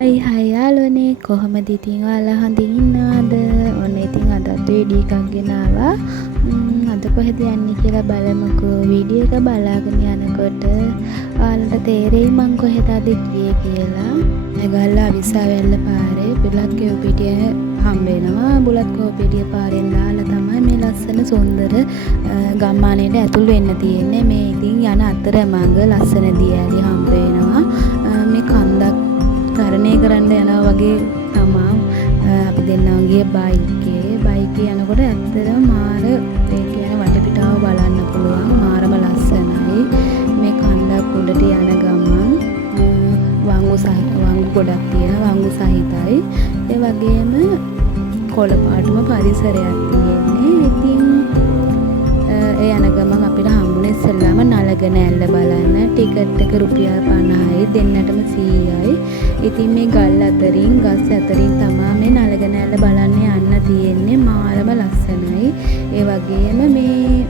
හයි යාළුවනේ කොහොමද ඉතින් ඔයාලා හොඳින් ඉන්නවද? ඔන්න ඉතින් අදත් වීඩියෝ එකක් ගෙනාවා. අද කොහෙද යන්නේ කියලා බලමුකෝ. වීඩියෝ එක බලාගෙන යනකොට ඔයාලට තේරෙයි මං කොහෙද අද ගියේ කියලා. ඒගොල්ලෝ අවිස්සාවැල්ල පාරේ බුලත් කෙව්පිටිය හම්බ වෙනවා. බුලත් කෙව්පිටිය පාරෙන් දාලා තමයි මේ ලස්සන සුන්දර ගම්මානයට ඇතුල් වෙන්න තියෙන්නේ. මේ ඉතින් යන අතරමඟ ලස්සන දියැලි හම්බ වෙනවා. මේ කන්දක් තරණය කරන්න යනවා වගේ තමා අපි දෙන්නා ගිය බයිකේ යනකොට ඇත්තටම මාර ඒ කියන වටපිටාව බලන්න පුළුවන් මාරම ලස්සනයි මේ කන්දක් උඩට යන ගමන් වංගු ගොඩක් තියෙන වංගු සහිතයි ඒ වගේම කොළ පාටම පරිසරයක් තියෙන්නේ ඉතින් ඒ යන ගමන් අපිට හම්බුනේ ඉස්සෙල්ලාම නලගනැල්ල බලන්න ටිකට් එක රුපියල් 50යි දෙන්නටම 100යි. ඉතින් මේ ගල් අතරින් ගස් අතරින් තමයි මේ නලගනැල්ල බලන්න යන්න තියෙන්නේ මාරම ලස්සනයි. ඒ වගේම මේ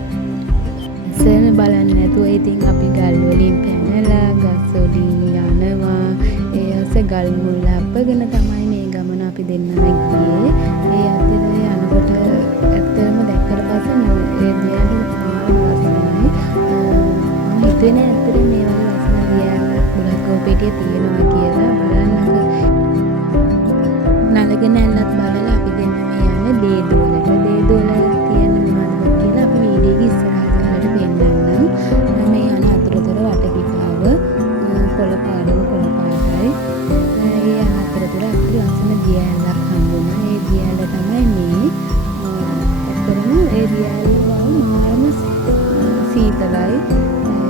ඉස්සෙල් බලන්න නැතුව ඉතින් අපි ගල් වලින් පැනලා ගස් වලින් යනවා. ඒ ඇස ගල් මුල් අපගෙන තමයි මේ ගමන අපි දෙන්නම ගියේ. ඒ අතරේ යනකොට ඇත්තටම දැක්කට පස්සේ ඒ දියැලි හිතෙන ඇත්තට මේ වගේ ලස්සන දියැලක් බුලත් කෙව්පිටියේ තියෙනවා කියලා බලන්නකෝ. නලගනැල්ලත් බලලා අපි දෙන්න මේ යන්නේ දේදුවලට. දේදුවල තියෙන්නේ මොනවද කියලා අපි වීඩියෝ එක ඉස්සරහට ඔයාලට පෙන්නන්නම්. මේ යන අතරතුර වටපිටාව කොළ පාටයි. ඒ යන අතරතුර අපිට ලස්සන දියැලක් හම්බුණා. ඒ දියැල තමයි මේ. ඇත්තටම ඒ දියැල මාරම සීතලයි.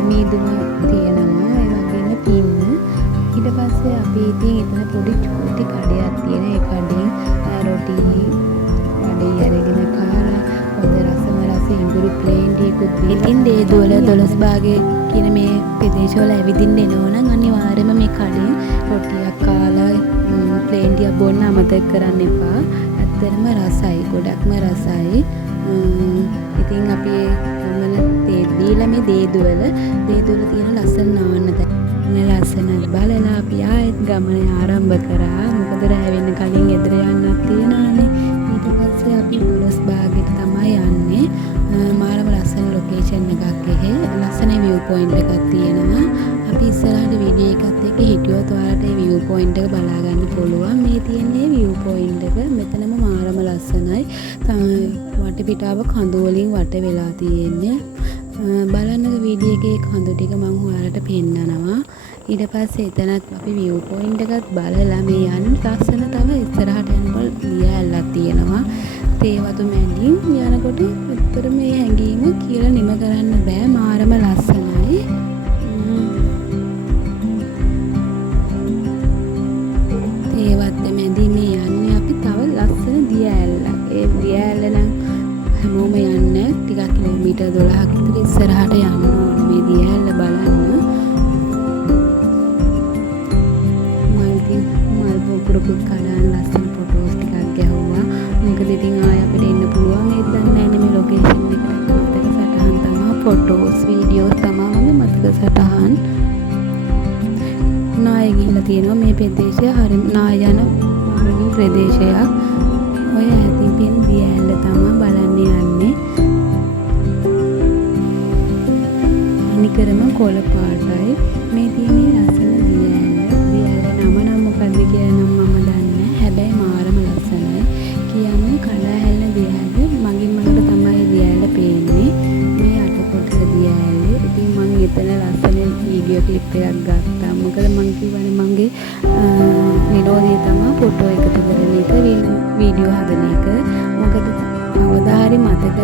මීදුම තියෙනවා ඒ වගේම පින්න ඊට පස්සේ අපි ඉතින් එතන පොඩි චූටි කඩයක් තියෙන ඒ කඩෙන් රොටි වඩේ අරගෙන කාලා හොඳ රස ඉඹුරු ප්ලේන් ටිකකුත් ඉතින් දේදුවල 12 භාගයේ කියන මේ ප්‍රදේශවල ඇවිදින්න එනවනම් අනිවාර්යයෙන්ම මේ කඩෙන් රොටියක් කාලා ප්ලේන් ටික බොන්න අමතක කරන්න එපා ඇත්තටම රසයි ගොඩක්ම රසයි ඉතින් අපි දීලා මේ දේදුවල තියෙන ලස්සන නාන්න ලස්සනක් බලලා අපි ආයෙත් ගමන ආරම්භ කරා. මොකද රැ වෙන්න කලින් ගෙදර යන්නත් තියෙනවානේ. ඊට පස්සේ අපි 12 භාගයට තමයි යන්නේ. මාරම ලස්සන ලොකේෂන් එකක් එහෙ. ලස්සන view point එකක් තියෙනවා. අපි ඉස්සරහට වීඩියෝ එකත් එක්ක හිටියොත් ඔයාලට මේ view point එක බලා ගන්න පුළුවන්. මේ තියෙන්නේ view point එක. මෙතනම මාරම ලස්සනයි. වටපිටාව කඳු වලින් වට වෙලා තියෙන්නේ. බලන්නක වීඩියෝ එකේ කඳු ටික මම ඔයාලට පෙන්නනවා. ඊට පස්සේ එතනත් අපි view point එකත් බලලා මේ යන්න ලස්සන තව ඉස්සරහට යනකොට දියැලක් තියෙනවා. තේවතු මැදින් යනකොට ඇත්තට මේ හැඟීම කියලා නිම කරන්න බෑ මාරම ලස්සනයි. තේවත් මැදින් මේ යන්නේ අපි තව ලස්සන දියැලක්. ඒ දියැල නම් හැමෝම යන්නේ ටිකක් කිලෝමීටර් 12ක් විතර ඉස්සරහට යන්න ඕනේ මේ දියැල බලන්න. මල් පොකුරකුත් කඩන ලස්සන ෆොටෝස් ටිකක් ගැහුවා. මොකද ඉතින් ආය අපිට එන්න පුළුවන් ඒත් දන්නේ නැහැ මේ ලොකේෂන් එකට මතක සටහන් තමයි ෆොටෝස් වීඩියෝස් තමයි මතක සටහන්. නාය ගිහිල්ලා තියෙනවා මේ ප්‍රදේශය හරි නාය යන ප්‍රදේශයක්. ඔය ඇතින් පින් දියැල තමයි බලන්න යන්නේ. අනිකරම කොළ පාටයි මේ තියෙන ලස්සන දියැල නම නම් මොකද්ද කියලා නම් මම දන්නේ නැහැ. හැබැයි මාරම ලස්සනයි. කියන්නේ කඩා හැලෙන දියැල මගින් මගට තමයි දියැල පේන්නේ. මේ අට කොටස දියැල. ඉතින් මම එතන ලස්සන වීඩියෝ ක්ලිප් එකක් ගත්තා. මොකද මම කියවනේ මගේ විනෝදේ තමයි ෆොටෝ එකතු කරන එක වීඩියෝ හදන එක. මොකද අවදාහරි මතක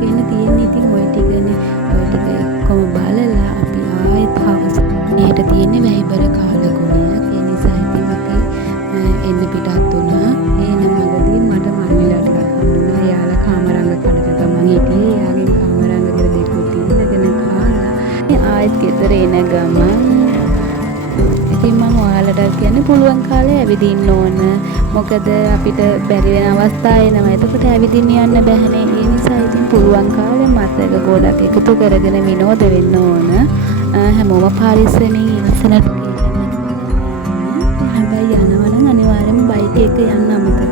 වෙන්න තියෙන ඉතින් ඔය ටිකනේ ඔය ටික කොම බලලා අපි ආයෙත් හවස මෙහෙට තියෙන්නේ වැහිබර කාලගුණයක්. ඒ නිසා ඉතින් අපි එන්න පිටත් වුණා. ඒ නමගදී මට මල්විලා ටිකක් හම්බුණා. එයාලා කාමරංග කඩට ගමන් හිටියේ. එයාගෙන් කාමරංග කියලා දෙකුත් ඉඳගෙන කාලා ආයෙත් ගෙදර එන ගමන් ඉතින් මම ඔයාලට කියන්නේ පුළුවන් කාලේ ඇවිදින්න ඕන. මොකද අපිට බැරි වෙන අවස්ථා එනවා. එතකොට ඇවිදින්න යන්න බැහැනේ. ඒ නිසා ඉතින් පුළුවන් කාලේ මතක ගොඩක් එකතු කරගෙන විනෝද වෙන්න ඕන. හැමෝම පරිස්සමින් ඉවසන හැබැයි යනවා බයික් එක යන්න අමතක